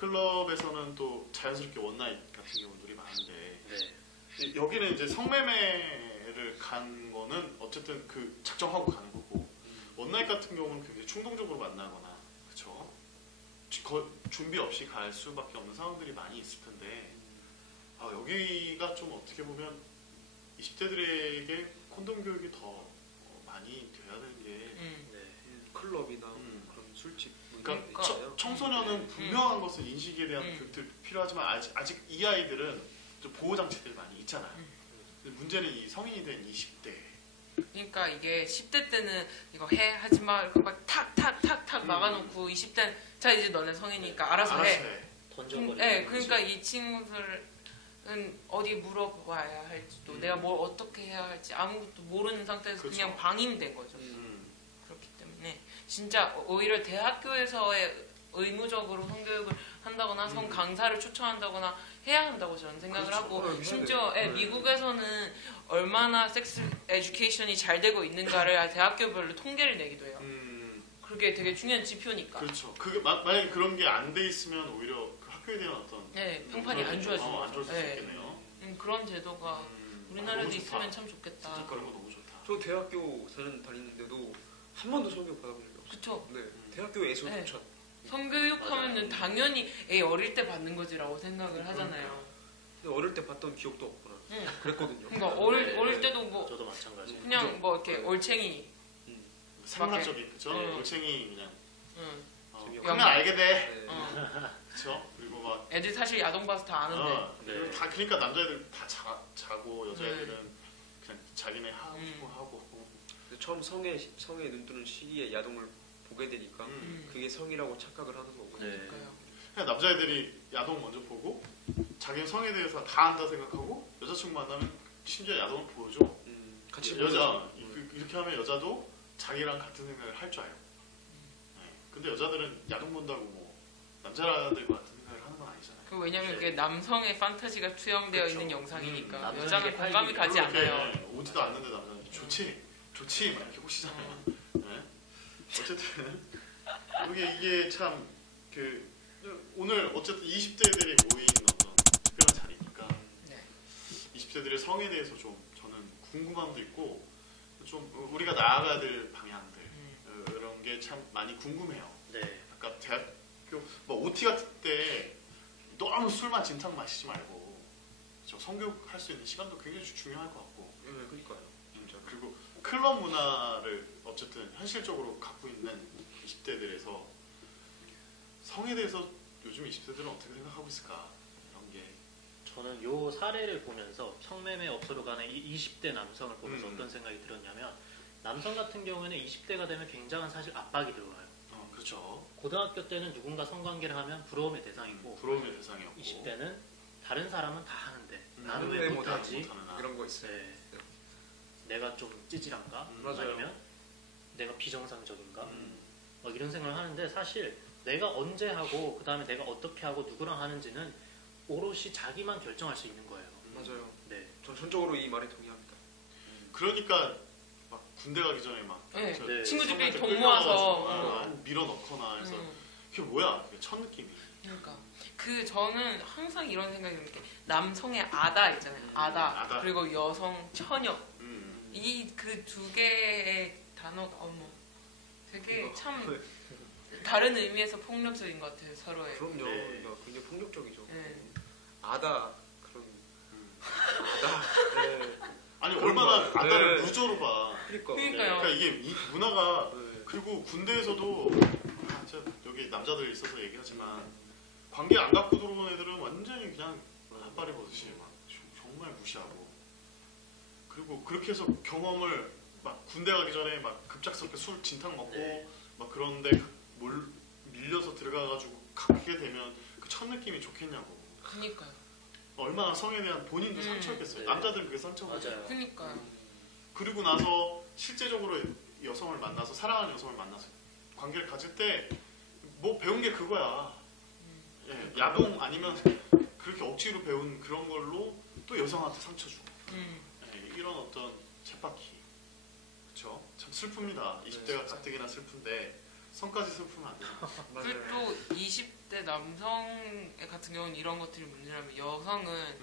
클럽에서는 또 자연스럽게 원나잇 같은 경우들이 많은데 네. 여기는 이제 성매매를 간 거는 어쨌든 그 작정하고 가는 거고 원나잇 같은 경우는 굉장히 충동적으로 만나거나 그쵸? 준비 없이 갈 수밖에 없는 상황들이 많이 있을 텐데 여기가 좀 어떻게 보면 20대들에게 콘돔 교육이 더 많이 돼야 되는 게 네. 클럽이나 그런 술집 그러니까 청소년은 분명한 것을 인식에 대한 교육들이 필요하지만 아직 이 아이들은 좀 보호장치들이 많이 있잖아요. 근데 문제는 이 성인이 된 20대 그러니까 이게 10대 때는 이거 해 하지마 이렇게 막 탁탁탁탁 막아놓고 20대는 자 이제 너네 성이니까 알아서 해. 던져버리고. 네, 그러니까 이 친구들은 어디 물어봐야 할지도 내가 뭘 어떻게 해야 할지 아무것도 모르는 상태에서 그쵸. 그냥 방임된 거죠. 그렇기 때문에 진짜 오히려 대학교에서의 의무적으로 성교육을 한다거나 성 강사를 추천한다거나 해야 한다고 저는 생각을 그렇죠. 하고 심지어 미국에서는 얼마나 섹스 에듀케이션이 잘 되고 있는가를 대학교별로 통계를 내기도 해요. 그게 되게 중요한 지표니까. 그렇죠. 그게 만약에 그런 게 안 돼 있으면 오히려 그 학교에 대한 어떤 평판이 안 좋아지는 안 좋을 수 있겠네요. 그런 제도가 우리나라에도 있으면 참 좋겠다. 진짜 그런 거 너무 좋다. 저 대학교 다니는데도 한 번도 성교육 받아본 적이 없어요. 그쵸? 네, 대학교에서조차. 성교육 하면은 당연히 애 어릴 때 받는 거지라고 생각을 하잖아요. 근데 어릴 때 봤던 기억도 없구나. 그랬거든요. 그러니까 어릴 때도 뭐 저도 마찬가지. 그냥 뭐 이렇게 올챙이 생물학적인 그죠? 올챙이 그냥 재미없고. 하면 알게 돼. 네. 그렇죠? 그리고 막 애들 사실 야동 봐서 다 아는데. 네. 다 그러니까 남자애들 다 자고 여자애들은 그냥 자기네 하고 근데 처음 성에 눈 뜨는 시기에 야동을 보게 되니까 그게 성이라고 착각을 하는 거고. 네. 그러니까요. 그냥 남자애들이 야동 먼저 보고 자기 성에 대해서 다 안다 생각하고 여자친구 만나면 심지어 야동을 보여줘. 같이 여자 이렇게 하면 여자도 자기랑 같은 생각을 할 줄 알아요. 네. 근데 여자들은 야동 본다고 뭐 남자들과 같은 생각을 하는 건 아니잖아요. 그 왜냐면 그게 남성의 판타지가 투영되어 그쵸. 있는 영상이니까 남성의 여자는 공감이 가지 그렇게 않아요. 오지도 않는데 남자는 좋지 막 이렇게 호시잖아요. 네. 어쨌든 이게 참 오늘 어쨌든 20대들이 모인 어떤 특별한 자리니까 네. 20대들의 성에 대해서 좀 저는 궁금함도 있고 좀 우리가 나아가야 될 방향들 이런 게 참 많이 궁금해요. 네. 아까 대학교 뭐 OT 같은 때 너무 술만 진탕 마시지 말고 성교육 할 수 있는 시간도 굉장히 중요할 것 같고. 네, 그러니까요. 진짜. 그리고 클럽 문화를 어쨌든 현실적으로 갖고 있는 20대들에서 성에 대해서 요즘 20대들은 어떻게 생각하고 있을까 이런 게 저는 요 사례를 보면서 성매매 업소로 가는 20대 남성을 보면서 어떤 생각이 들었냐면 남성 같은 경우에는 20대가 되면 굉장한 사실 압박이 들어와요. 그렇죠. 고등학교 때는 누군가 성관계를 하면 부러움의 대상이고 부러움의 대상이었고 20대는 다른 사람은 다 하는데 나는 왜 못하지? 이런 거 있어요. 네. 내가 좀 찌질한가? 맞아요. 아니면 내가 비정상적인가? 막 이런 생각을 하는데 사실 내가 언제 하고 그 다음에 내가 어떻게 하고 누구랑 하는지는 오롯이 자기만 결정할 수 있는 거예요. 맞아요. 네. 전 전적으로 이 말에 동의합니다. 그러니까 막 군대 가기 전에 막 네. 네. 친구들끼리 돈 끌려가가지고 모아서 밀어넣거나 해서 그게 뭐야? 그게 첫 느낌이. 그러니까 저는 항상 이런 생각이 드는 게 남성의 아다 있잖아요. 아다. 그리고 여성 처녀 이 그 두 개의 단어가 되게 참 다른 의미에서 폭력적인 것 같아요. 서로의. 그럼요. 네. 그러니까 굉장히 폭력적이죠. 네. 아다 그런 아다. 네. 아니 그런 얼마나 거. 아다를 네. 무조로 봐. 그러니까요. 그러니까 이게 이 문화가 네. 그리고 군대에서도 진짜 여기 남자들 있어서 얘기하지만 관계 안 갖고 들어온 애들은 완전히 그냥 핫바리 보듯이 막 정말 무시하고 그리고 그렇게 해서 경험을 막 군대 가기 전에 막 급작스럽게 술 진탕 먹고 네. 막 그런데 밀려서 들어가가지고 갖게 되면 그 첫 느낌이 좋겠냐고. 그니까요. 얼마나 성에 대한 본인도 상처였겠어요. 네. 남자들은 그게 상처고. 맞아요. 그니까요. 그리고 나서 실제적으로 여성을 만나서 사랑하는 여성을 만나서 관계를 가질 때 뭐 배운 게 그거야. 예, 야동 아니면 그렇게 억지로 배운 그런 걸로 또 여성한테 상처 주고 예, 이런 어떤 쳇바퀴. 그렇죠? 참 슬픕니다. 20대가 가뜩이나 슬픈데 성까지 슬프면 안 돼. 맞아요. 그리고 또 20대 남성 같은 경우는 이런 것들이 문제라면 여성은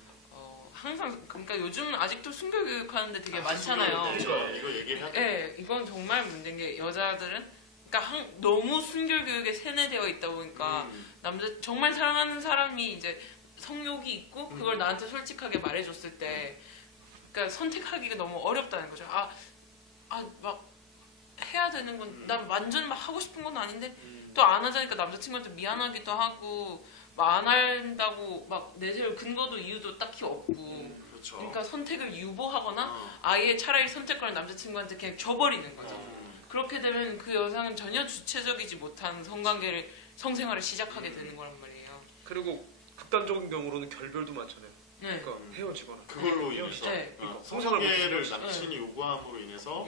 항상 그러니까 요즘 아직도 순교교육 하는데 되게 많잖아요. 그렇죠. 이거 얘기해야 돼. 네, 이건 정말 문제인 게 여자들은 그러니까 너무 순결교육에 세뇌되어 있다 보니까 남자 정말 사랑하는 사람이 이제 성욕이 있고 그걸 나한테 솔직하게 말해줬을 때 그러니까 선택하기가 너무 어렵다는 거죠. 막 해야 되는 건 난 완전 막 하고 싶은 건 아닌데 또 안 하자니까 남자친구한테 미안하기도 하고 막 안 한다고 막 내세울 근거도 이유도 딱히 없고 그렇죠. 그러니까 선택을 유보하거나 아예 차라리 선택권을 남자친구한테 그냥 줘버리는 거죠. 그렇게 되면 그 여성은 전혀 주체적이지 못한 성생활을 시작하게 되는 거란 말이에요. 그리고 극단적인 경우로는 결별도 많잖아요. 네. 그러니까 헤어지거나. 그걸로 인해서 네. 성관계를 남친이 요구함으로 인해서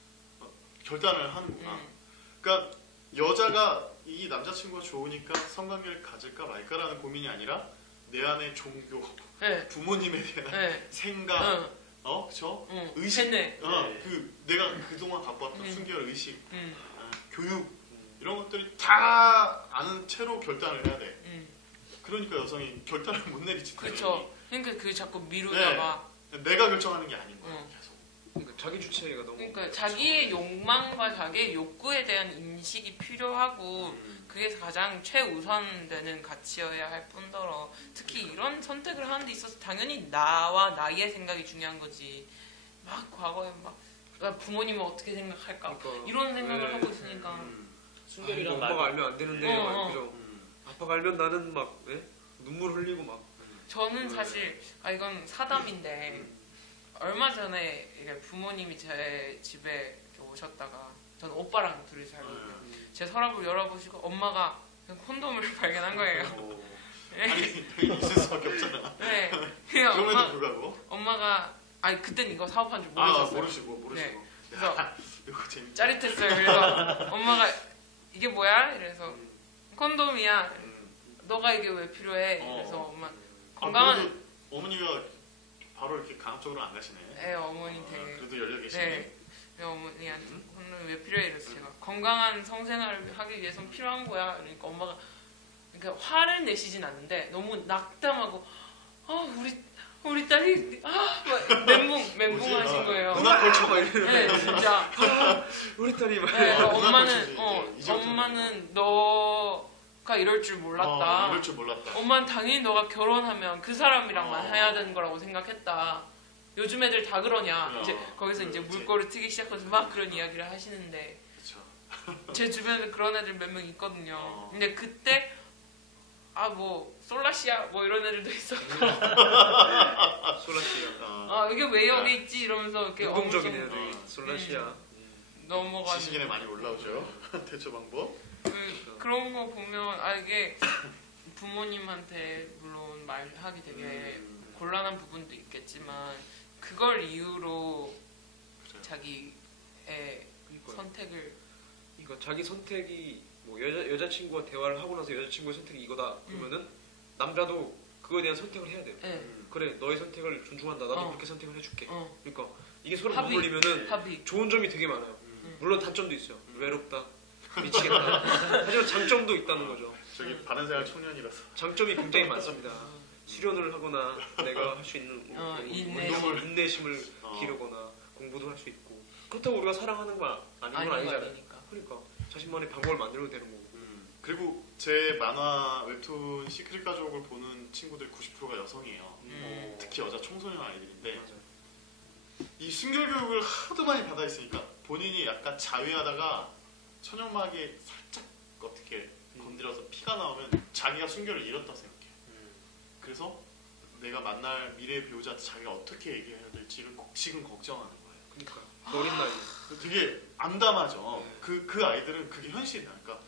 결단을 하는구나. 음. 그러니까 여자가 이 남자친구가 좋으니까 성관계를 가질까 말까라는 고민이 아니라 내 안의 종교, 네. 부모님에 대한 네. 생각, 그렇죠? 의식, 세뇌. 그 내가 그동안 갖고 왔던 순결 의식, 음. 교육 이런 것들이 다 아는 채로 결단을 해야 돼. 그러니까 여성이 결단을 못 내리지. 그렇죠. 그러니까 그 자꾸 미루다가 내가 결정하는 게 아닌 거야. 계속. 그러니까 자기 주체가 너무. 그러니까 자기의 욕망과 자기의 욕구에 대한 인식이 필요하고 그게 가장 최우선되는 가치여야 할 뿐더러 특히 이런 선택을 하는 데 있어서 당연히 나와 나의 생각이 중요한 거지. 막 과거에 막 부모님은 어떻게 생각할까 그러니까. 이런 생각을 하고 있으니까 순결이란 엄마가 말. 알면 안 되는데 그죠? 아빠가 알면 나는 막 눈물 흘리고 막. 저는 사실 이건 사담인데 얼마 전에 이게 부모님이 제 집에 이렇게 오셨다가 저는 오빠랑 둘이 살거든요. 제 서랍을 열어보시고 엄마가 콘돔을 발견한 거예요. 아니 당연히 있을 수밖에 없잖아. 네. 그럼에도 불구하고. 엄마가 그땐 이거 사업한 줄 모르셨어요. 모르셨어요. 모르시고. 네. 그래서 이거 재밌다. 짜릿했어요. 그래서 엄마가 이게 뭐야? 이래서 콘돔이야. 너가 이게 왜 필요해? 그래서 엄마 건강한 그래도 어머니가 바로 이렇게 강압적으로 안 가시네. 어머니 되게 그래도 열려 계시네. 네. 어머니한테 콘돔이 왜 필요해? 이래서 제가 건강한 성생활을 하기 위해서는 필요한 거야. 그러니까 엄마가 그러니까 화를 내시진 않는데 너무 낙담하고 우리 딸이 멘붕 하신 거예요. 누나 걸쳐 막 이러는. 네, 진짜. 우리 딸이 막. 네, 엄마는 엄마는 너가 이럴 줄 몰랐다. 이럴 줄 몰랐다. 엄마는 당연히 너가 결혼하면 그 사람이랑만 어. 해야 되는 거라고 생각했다. 요즘 애들 다 그러냐. 이제 거기서 이제 그렇지. 물꼬를 트기 시작해서 막 그런 이야기를 하시는데 그렇죠. 제 주변에 그런 애들 몇 명 있거든요. 근데 그때 솔라시아 이런 애들도 있었고 솔라시아. 이게 왜 여기 있지 이러면서 이렇게 운동적이네요, 엄청 되게. 솔라시아. 넘어가는 지식인에 많이 올라오죠. 대처 방법. 그런 거 보면 이게 부모님한테 물론 말하기 되게 곤란한 부분도 있겠지만 그걸 이유로 그래요. 자기의 선택을 그러니까 자기 선택이 뭐 여자친구와 대화를 하고 나서 여자친구의 선택이 이거다 그러면은 남자도 그거에 대한 선택을 해야 돼요. 그래 너의 선택을 존중한다. 나도 그렇게 선택을 해줄게. 그러니까 이게 서로 맞물리면은 합의. 좋은 점이 되게 많아요. 물론 단점도 있어요. 외롭다. 미치겠다. 하지만 장점도 있다는 거죠. 저기 바른생활 청년이라서. 장점이 굉장히 많습니다. 수련을 하거나 내가 할 수 있는 인내심을 기르거나 공부도 할 수 있고 그렇다고 우리가 사랑하는 거 아닌 건 아니잖아요. 그러니까 자신만의 방법을 만들면 되는 거고. 그리고 제 만화 웹툰 시크릿 가족을 보는 친구들 90%가 여성이에요. 특히 여자 청소년 아이들인데 맞아요. 이 순결 교육을 하도 많이 받아 있으니까 본인이 약간 자위하다가 천연막에 살짝 어떻게 건드려서 피가 나오면 자기가 순결을 잃었다 생각해요. 그래서 내가 만날 미래의 배우자한테 자기가 어떻게 얘기해야 될지를 지금 걱정하는 거예요. 그러니까 어린 나이. 되게 암담하죠. 그 아이들은 그게 현실이니까.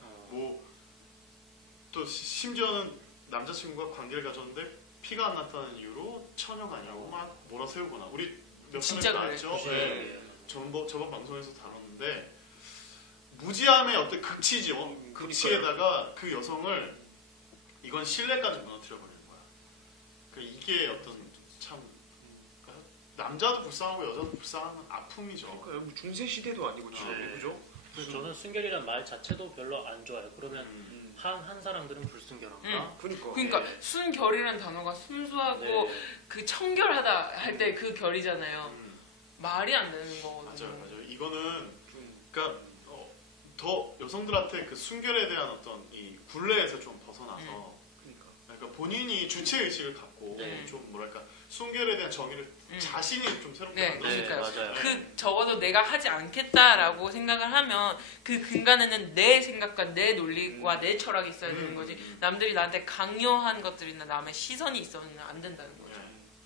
또 심지어는 남자친구가 관계를 가졌는데 피가 안 났다는 이유로 천연 아니라고 막 몰아세우거나 우리 몇 진짜 편을 봤죠. 네. 저번 방송에서 다뤘는데 무지함의 어떤 극치죠. 극치에다가 그 여성을 이건 신뢰까지 무너뜨려버리는 거야. 그러니까 이게 어떤 참 남자도 불쌍하고 여자도 불쌍한 아픔이죠. 그러니까 중세 시대도 아니고 지금 그죠? 그래서 저는 순결이란 말 자체도 별로 안 좋아요. 그러면 한 사람들은 불순결한가? 그러니까 네. 순결이란 단어가 순수하고 네. 그 청결하다 할 때 그 결이잖아요. 말이 안 되는 거거든요. 맞아요. 이거는 그러니까 더 여성들한테 그 순결에 대한 어떤 이 굴레에서 좀 벗어나서 그러니까 본인이 주체 의식을 갖고 네. 좀 뭐랄까 순결에 대한 정의를 자신이 좀 새롭게 네, 만들어서 그러니까요. 맞아요. 그 적어도 내가 하지 않겠다라고 생각을 하면 그 근간에는 내 생각과 내 논리와 내 철학이 있어야 되는 거지. 남들이 나한테 강요한 것들이나 남의 시선이 있어서는 안 된다는 거죠.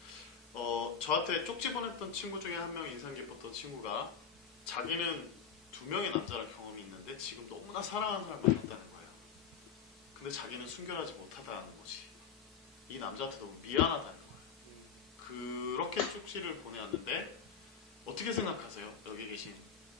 저한테 쪽지 보냈던 친구 중에 한 명 인상 깊었던 친구가 자기는 2명의 남자랑 경험이 있는데 지금 너무나 사랑하는 사람을 만났다는 거예요. 근데 자기는 순결하지 못하다는 거지. 이 남자한테 너무 미안하다는 거예요. 그렇게 쪽지를 보내왔는데 어떻게 생각하세요? 여기 계신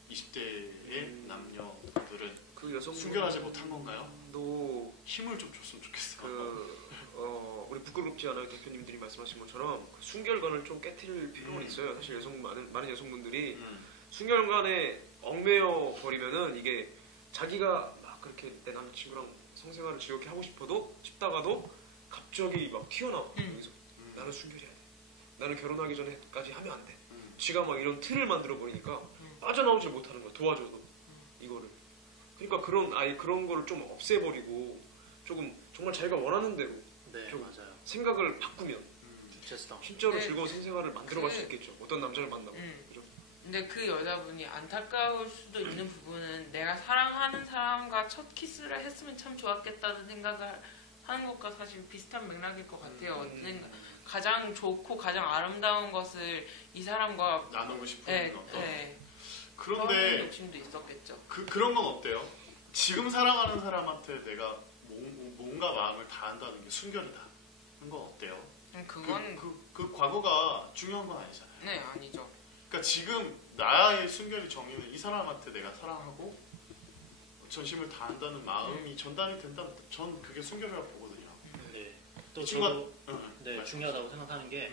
20대의 남녀들은 그 여성 순결하지 못한 건가요? 도 힘을 좀 줬으면 좋겠어요. 우리 부끄럽지 않아요 대표님들이 말씀하신 것처럼 그 순결관을 좀 깨트릴 필요는 있어요. 사실 많은 여성분들이 순결관에 얽매여 버리면은 이게 자기가 막 그렇게 내 남자친구랑 성생활을 즐겁게 하고 싶다가도 갑자기 막 튀어나와. 여기서 나는 순결해야 돼. 나는 결혼하기 전에까지 하면 안 돼. 지가 막 이런 틀을 만들어 버리니까 빠져나오질 못하는 거야. 도와줘도 이거를. 그러니까 그런 거를 좀 없애버리고 조금 정말 자기가 원하는 대로 네, 좀 맞아요. 생각을 바꾸면 주체성. 진짜로 네. 즐거운 생생활을 만들어갈 수 있겠죠. 어떤 남자를 만나고. 그죠? 근데 그 여자분이 안타까울 수도 있는 부분은 내가 사랑하는 사람과 첫 키스를 했으면 참 좋았겠다는 생각을 하는 것과 사실 비슷한 맥락일 것 같아요. 언젠가 가장 좋고 가장 아름다운 것을 이 사람과 나누고 싶은 어떤. 그런 그런데 욕심도 있었겠죠. 그런 건 어때요? 지금 사랑하는 사람한테 내가 뭔가 마음을 다한다는 게 순결이다. 그런 건 어때요? 그건 그 과거가 중요한 건 아니잖아요. 네 아니죠. 그러니까 지금 나의 순결이 정의는 이 사람한테 내가 사랑하고 전심을 다한다는 마음이 전달이 된다면 전 그게 순결이라고 보거든요. 네. 또 친구가- 저도 네, 중요하다고 생각하는 게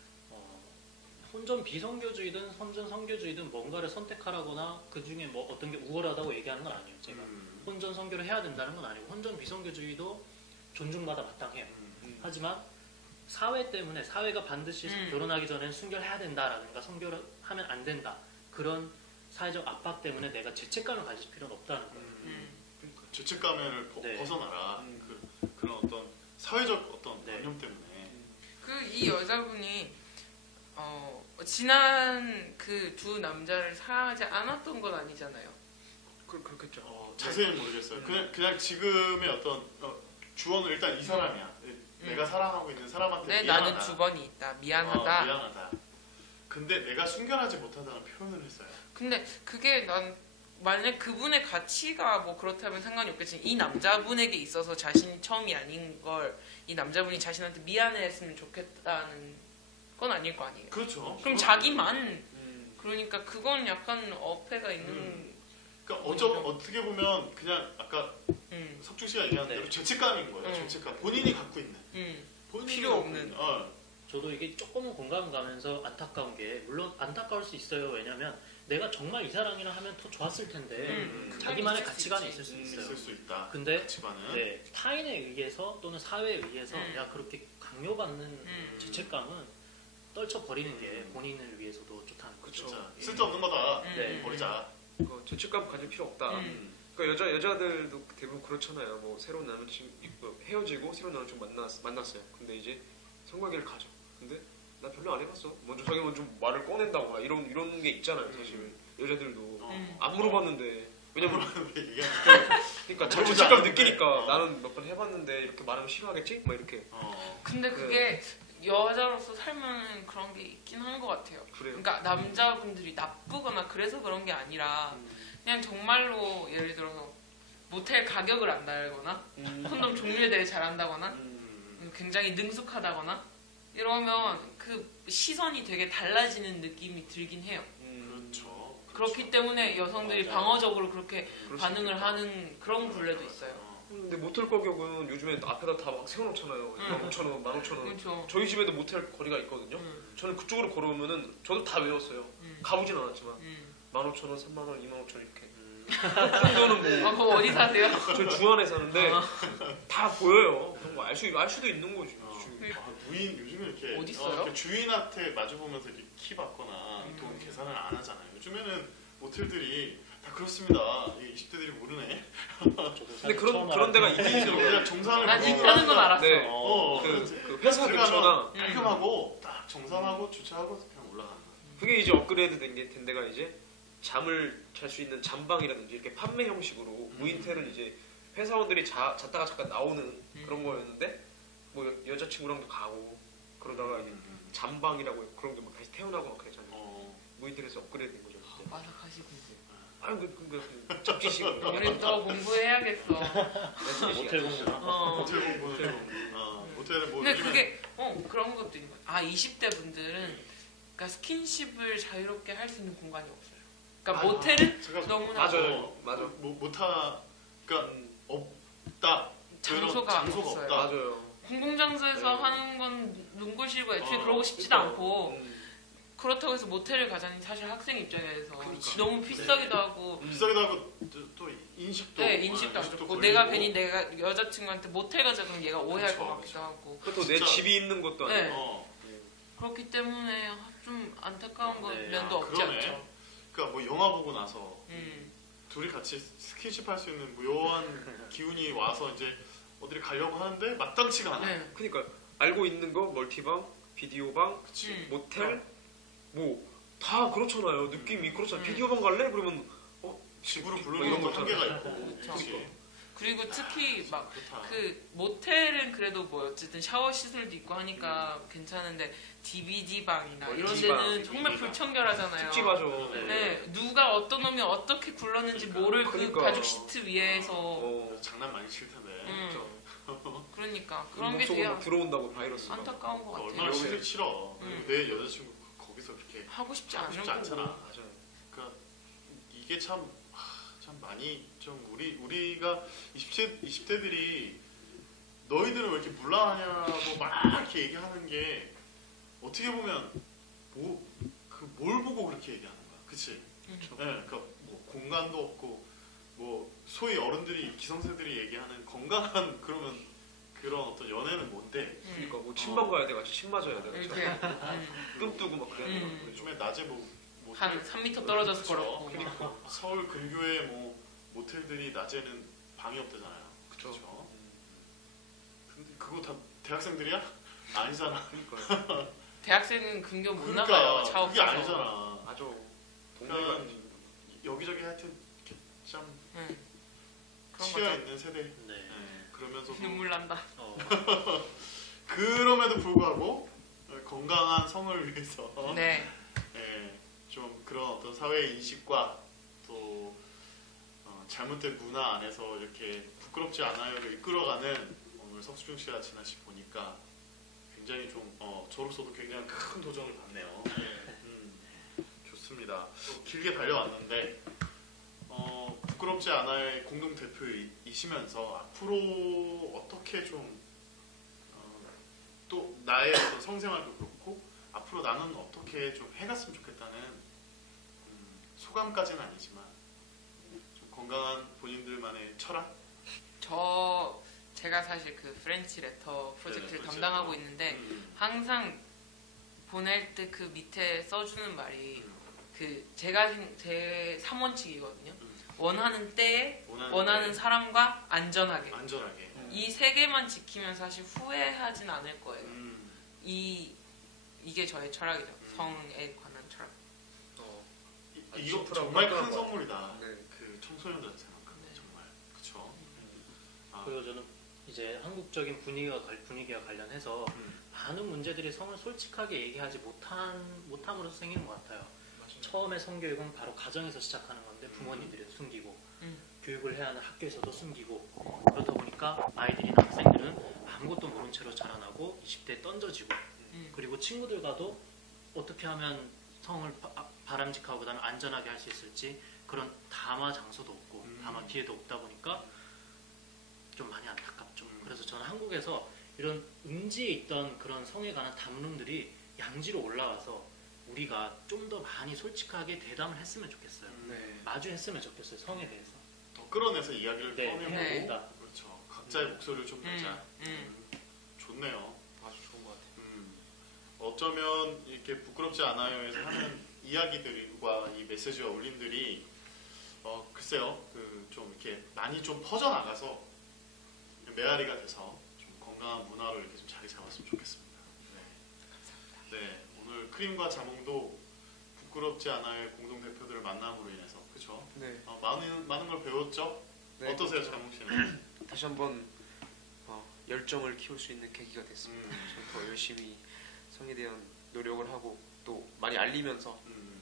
혼전 비성교주의든 혼전 성교주의든 뭔가를 선택하라거나 그 중에 뭐 어떤 게 우월하다고 얘기하는 건 아니에요. 제가 혼전 성교를 해야 된다는 건 아니고 혼전 비성교주의도 존중받아 마땅해요. 하지만 사회 때문에 사회가 반드시 결혼하기 전엔 순결해야 된다라든가 성결을 하면 안 된다 그런 사회적 압박 때문에 내가 죄책감을 가질 필요는 없다는 거예요. 죄책감을 네. 벗어나라. 그런 어떤 사회적 어떤 네. 관념 때문에. 이 여자분이 지난 그 두 남자를 사랑하지 않았던 건 아니잖아요. 그렇겠죠. 자세히는 모르겠어요. 그냥 지금의 어떤 주어는 일단 이 사람이야. 내가 사랑하고 있는 사람한테 네, 미안하다. 나는 두 번이 있다. 미안하다. 미안하다. 근데 내가 순결하지 못하다는 표현을 했어요. 근데 그게 난 만약 그분의 가치가 뭐 그렇다면 상관이 없겠지만 이 남자분에게 있어서 자신이 처음이 아닌 걸 이 남자분이 자신한테 미안해했으면 좋겠다는 건 아닐 거 아니에요. 그렇죠. 그럼 자기만 그러니까 그건 약간 어폐가 있는. 그러니까 어떻게 보면 그냥 아까 석중 씨가 얘기한 대로 죄책감인 거예요. 죄책감. 본인이 갖고 있는. 본인이 필요 갖고 없는. 있는. 저도 이게 조금 공감 가면서 안타까운 게 물론 안타까울 수 있어요. 왜냐하면 내가 정말 이 사람이랑 하면 더 좋았을 텐데 자기만의 있을 수 가치관이 있지. 있을 수 있어요. 있을 수 있다. 근데 가치관은. 네, 타인에 의해서 또는 사회에 의해서 야 그렇게 강요받는 죄책감은 떨쳐버리는 게 본인을 위해서도 좋다는 거죠. 진짜 쓸데없는 거다. 네. 버리자. 죄책감 가질 필요 없다. 그러니까 여자들도 대부분 그렇잖아요. 뭐 새로운 남자친구 헤어지고 새로운 남자친구 만났어요. 근데 이제 성관계를 가져. 근데 나 별로 안 해봤어. 자기 먼저 말을 꺼낸다거나 이런 게 있잖아요. 사실 여자들도 안 물어봤는데 왜냐면 그러니까 자기 죄책감 느끼니까 나는 몇 번 해봤는데 이렇게 말하면 싫어하겠지? 막 이렇게. 근데 그게 여자로서 살면 그런 게 있긴 한 것 같아요. 그래요. 그러니까 남자분들이 나쁘거나 그래서 그런 게 아니라 그냥 정말로 예를 들어서 모텔 가격을 안 달거나 콘돔 종류에 대해 잘 안다거나 굉장히 능숙하다거나 이러면 그 시선이 되게 달라지는 느낌이 들긴 해요. 그렇죠. 그렇기 때문에 여성들이 맞아요. 방어적으로 그렇게 반응을 하는 그런 굴레도 있어요. 근데 모텔 가격은 요즘에 앞에다 다 막 세워놓잖아요. 15,000원, 15,000원. 그렇죠. 저희 집에도 모텔 거리가 있거든요. 저는 그쪽으로 걸어오면은 저도 다 외웠어요. 가보진 않았지만 15,000원, 30,000원, 25,000원 이렇게. 그 정도는 뭐. 그거 어디 사세요? 저 중안에 사는데 다 보여요. 그런 거 알 수도 있는 거지. 무인 요즘에 이렇게 어디 있어요? 이렇게 주인한테 마주 보면서 이렇게 키 받거나 돈 계산을 안 하잖아요. 요즘에는 모텔들이 다 그렇습니다. 20대들이 모르네. 근데 그런 데가 있긴 있어요. 그냥 정산을 난 보고 있다는 건 알았어. 네. 그 회사 근처나 들어가면 깔끔하고 딱 정산하고 주차하고 그냥 올라가는 거야. 그게 이제 업그레이드 된 데가 이제 잠을 잘 수 있는 잠방이라든지 이렇게 판매 형식으로 무인텔은 이제 회사원들이 잤다가 잠깐 나오는 그런 거였는데 뭐 여자친구랑도 가고 그러다가 이제 잠방이라고 그런 게 막 다시 태어나고 막 그랬잖아요. 무인텔에서 업그레이드 된 거죠. 그때. 마삭하시군요. 아니 잡지식으로. 우리 또 공부해야겠어. 모텔 공부. 모텔 공부는 모텔은 뭐 근데 요즘엔 그게 그런 것도 있는 거야. 20대 분들은 그러니까 스킨십을 자유롭게 할 수 있는 공간이 없어요. 그러니까 모텔은 제가 너무나 맞아요. 맞아. 그러니까 없다. 장소가 장소가 없어요. 없다. 맞아요. 공공장소에서 네. 하는 건 눈꼴시고 애초에 어, 그러고 싶지도 그러니까. 않고 그렇다고 해서 모텔을 가자니 사실 학생 입장에서 그러니까. 너무 비싸기도 하고 비싸기도 하고 또 인식도 인식도 안 좋고 걸리고. 내가 괜히 내가 여자친구한테 모텔 가자 그러면 얘가 오해할 그쵸, 것 같기도 하고 그것도 내 진짜. 집이 있는 것도 네. 아니고. 그렇기 때문에 좀 안타까운 네, 면도 없지 그러네. 않죠. 그러니까 뭐 영화 보고 나서 음. 둘이 같이 스킨십 할 수 있는 묘한 기운이 와서 이제 어디를 가려고 하는데 마땅치가 않아. 네. 그러니까 알고 있는 거 멀티방, 비디오방, 그치. 모텔 뭐 다 그렇잖아요. 느낌이 그렇잖아요. 음. 비디오방 갈래? 그러면 집으로 뭐 부르는 이런 것도 한계가 거잖아요. 있고. 그쵸. 그치. 그리고 특히 막 그렇다. 그 모텔은 그래도 뭐 어쨌든 샤워 시설도 있고 하니까 괜찮은데 DVD 방이나 이런 DVD 방, 데는 정말 DVD 방. 불청결하잖아요. 찝찝하죠. 네, 누가 어떤 놈이 어떻게 굴렀는지 모를 그 그러니까. 가죽 시트 위에서 장난 많이 칠 텐데. 그러니까 그런 게 몸속으로 되게 막 들어온다고 바이러스가. 안타까운 것 같아요. 얼마나 싫어. 내 여자친구 거기서 그렇게 하고 싶지 하고 않은 싶지 거고. 않잖아. 맞아요. 그러니까 이게 참 많이 좀 우리가 20대들이 너희들은 왜 이렇게 물라하냐고 막 이렇게 얘기하는 게 어떻게 보면 뭘 보고 그렇게 얘기하는 거야, 그치? 그러니까 뭐 공간도 없고 뭐 소위 어른들이 기성세들이 얘기하는 건강한 그러면 그런 어떤 연애는 뭔데? 그러니까 뭐 침방 가야 돼, 같이 침 맞아야 돼. 이렇게 뜸 뜨고 막 그래야 돼. 요즘에 낮에 한 3m 떨어져서 그쵸. 걸었고 그러니까 서울 근교에 뭐 모텔들이 낮에는 방이 없대잖아요. 그쵸. 그쵸? 근데 그거 다 대학생들이야? 아니잖아. 그러니까 대학생은 근교 못 그러니까 나가요. 차 그게 없어서. 아니잖아. 맞아. 동네가 그러니까 아니지. 여기저기 하여튼 이렇게 참 그런 치여 거죠. 있는 세대. 네. 그러면서도 눈물 난다. 그럼에도 불구하고 건강한 성을 위해서 네. 좀 그런 어떤 사회의 인식과 또 잘못된 문화 안에서 이렇게 부끄럽지 않아요를 이끌어가는 오늘 석수중 씨와 진아 씨 보니까 굉장히 좀 저로서도 굉장히 큰 도전을 받네요. 좋습니다. 또 길게 달려왔는데 부끄럽지 않아요의 공동 대표이시면서 앞으로 어떻게 좀 또 나의 어떤 성생활도 그렇고 앞으로 나는 어떻게 좀 해갔으면 좋겠다는 소감까지는 아니지만 좀 건강한 본인들만의 철학? 제가 사실 그 프렌치 레터 프로젝트를 네, 담당하고 프렌치 있는데 항상 보낼 때 그 밑에 써주는 말이 그 제가 제 3원칙이거든요. 원하는 때에 원하는 사람과 안전하게. 이 세 개만 지키면 사실 후회하진 않을 거예요. 이게 저의 철학이죠. 성에 관한 철학. 이거 정말 큰 선물이다. 네. 그 청소년들한테 생각하면 정말 그렇죠. 그리고 저는 이제 한국적인 분위기와 관련해서 많은 문제들이 성을 솔직하게 얘기하지 못함으로써 생기는 것 같아요. 맞아요. 처음에 성교육은 바로 가정에서 시작하는 건데 부모님들이 숨기고 교육을 해야 하는 학교에서도 숨기고 그러다 보니까 아이들이나 학생들은 아무것도 모른 채로 자라나고 20대에 던져지고 그리고 친구들과도 어떻게 하면 성을 바람직하고 그다음에 안전하게 할 수 있을지 그런 담화 장소도 없고 담화 기회도 없다 보니까 좀 많이 안타깝죠. 그래서 저는 한국에서 이런 음지에 있던 그런 성에 관한 담론들이 양지로 올라와서 우리가 좀 더 많이 솔직하게 대담을 했으면 좋겠어요. 네. 마주했으면 좋겠어요. 성에 대해서. 더 끌어내서 이야기를 꺼내고 네. 그렇죠. 각자의 목소리를 좀 내자. 좋네요. 아주 좋은 것 같아요. 어쩌면 이렇게 부끄럽지 않아요에서 하는 이야기들과 이 메시지와 울림들이 글쎄요, 좀 이렇게 많이 좀 퍼져 나가서 메아리가 돼서 좀 건강한 문화로 이렇게 좀 자리 잡았으면 좋겠습니다. 네, 오늘 크림과 자몽도 부끄럽지 않아요 공동 대표들을 만남으로 인해서 그렇죠. 네. 많은 걸 배웠죠. 네. 어떠세요, 자몽 씨는? 다시 한번 열정을 키울 수 있는 계기가 됐습니다. 저는 더 열심히 성에 대한 노력을 하고 또 많이 알리면서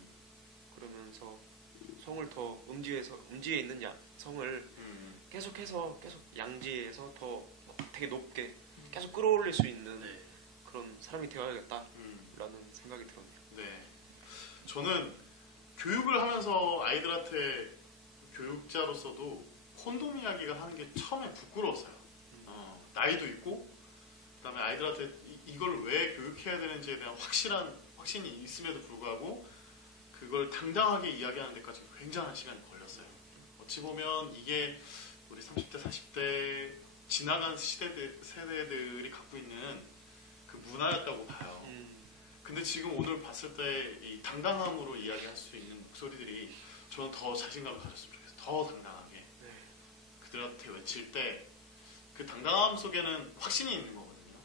그러면서 성을 더 음지에 있는 성을 계속 양지에서 더 되게 높게 계속 끌어올릴 수 있는 그런 사람이 되어야겠다라는 생각이 들었네요. 네, 저는 교육을 하면서 아이들한테 교육자로서도 콘돔 이야기가 하는 게 처음에 부끄러웠어요. 나이도 있고 그다음에 아이들한테 이걸 왜 교육해야 되는지에 대한 확신이 있음에도 불구하고 그걸 당당하게 이야기하는 데까지 굉장한 시간이 걸렸어요. 어찌 보면 이게 우리 30대, 40대 지나간 세대들이 갖고 있는 그 문화였다고 봐요. 근데 지금 오늘 봤을 때 이 당당함으로 이야기할 수 있는 목소리들이 저는 더 자신감을 가졌으면 좋겠어요. 더 당당하게. 그들한테 외칠 때 그 당당함 속에는 확신이 있는 거거든요.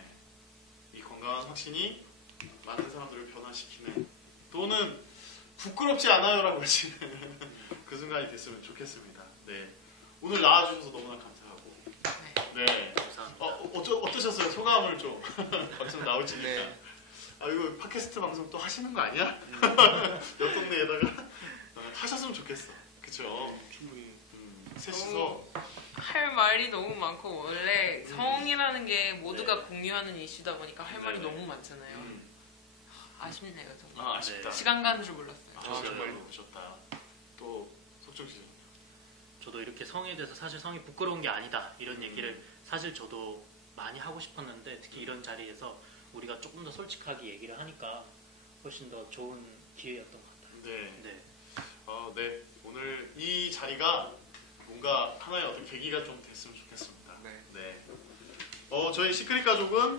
이 건강한 확신이 많은 사람들을 변화시키는 또는 부끄럽지 않아요라고 외치는 그 순간이 됐으면 좋겠습니다. 네, 오늘 나와주셔서 너무나 감사하고 네, 어떠셨어요? 소감을 좀 방송 나올지니까. 네. 이거 팟캐스트 방송 또 하시는 거 아니야? 옆 동네에다가 하셨으면 좋겠어. 그쵸? 충분히. 셋이서 할 말이 너무 많고 원래 성이라는 게 모두가 공유하는 이슈다 보니까 할 말이 너무 많잖아요. 아쉽네요. 정말. 아쉽다. 시간 가는 줄 몰랐어요. 정말 오셨다. 또 석정 씨. 저도 이렇게 성에 대해서 사실 성이 부끄러운 게 아니다 이런 얘기를 사실 저도 많이 하고 싶었는데 특히 이런 자리에서 우리가 조금 더 솔직하게 얘기를 하니까 훨씬 더 좋은 기회였던 것 같아요. 네. 네. 오늘 이 자리가 뭔가 하나의 어떤 계기가 좀 됐으면 좋겠습니다. 네. 저희 시크릿 가족은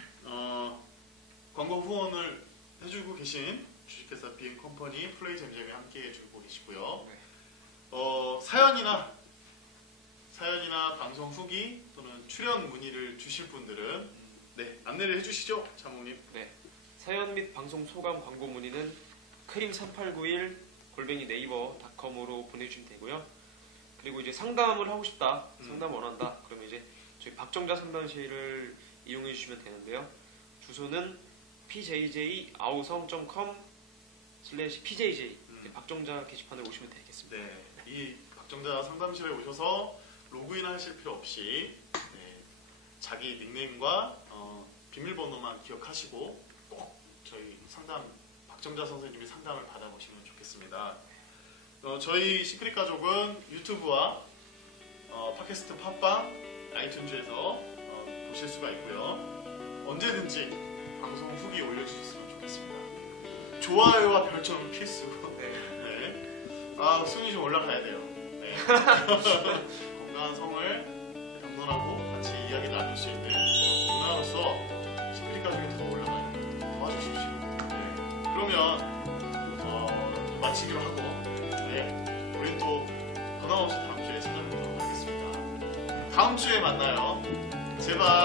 광고 후원을 해주고 계신 주식회사 비행컴퍼니 플레이잼잼에 함께 해주고 계시고요. 사연이나 방송 후기 또는 출연 문의를 주실 분들은 안내를 해주시죠, 자몽님. 네. 사연 및 방송 소감 광고 문의는 크림389@네이버닷컴으로 보내주시면 되고요. 그리고 이제 상담을 하고 싶다, 상담 원한다, 그러면 이제 저희 박정자 상담실을 이용해 주시면 되는데요. 주소는 pjj아우성.com/pjj 박정자 게시판에 오시면 되겠습니다. 네, 이 박정자 상담실에 오셔서 로그인 하실 필요 없이 자기 닉네임과 비밀번호만 기억하시고 꼭 저희 박정자 선생님의 상담을 받아보시면 좋겠습니다. 저희 시크릿 가족은 유튜브와 팟캐스트 팟빵, 아이튠즈에서 보실 수가 있고요. 언제든지 방송 후기 올려주셨으면 좋겠습니다. 좋아요와 별점은 필수. 순위 좀 올라가야 돼요. 건강한 성을 담론하고 같이 이야기 나눌 수 있는 문화로서 시크릿 가족이 더 올라가요. 도와주십시오. 그러면 마치기로 하고 우린 또 변함없이 다음 주에 찾아뵙도록 하겠습니다. 다음 주에 만나요. 제발.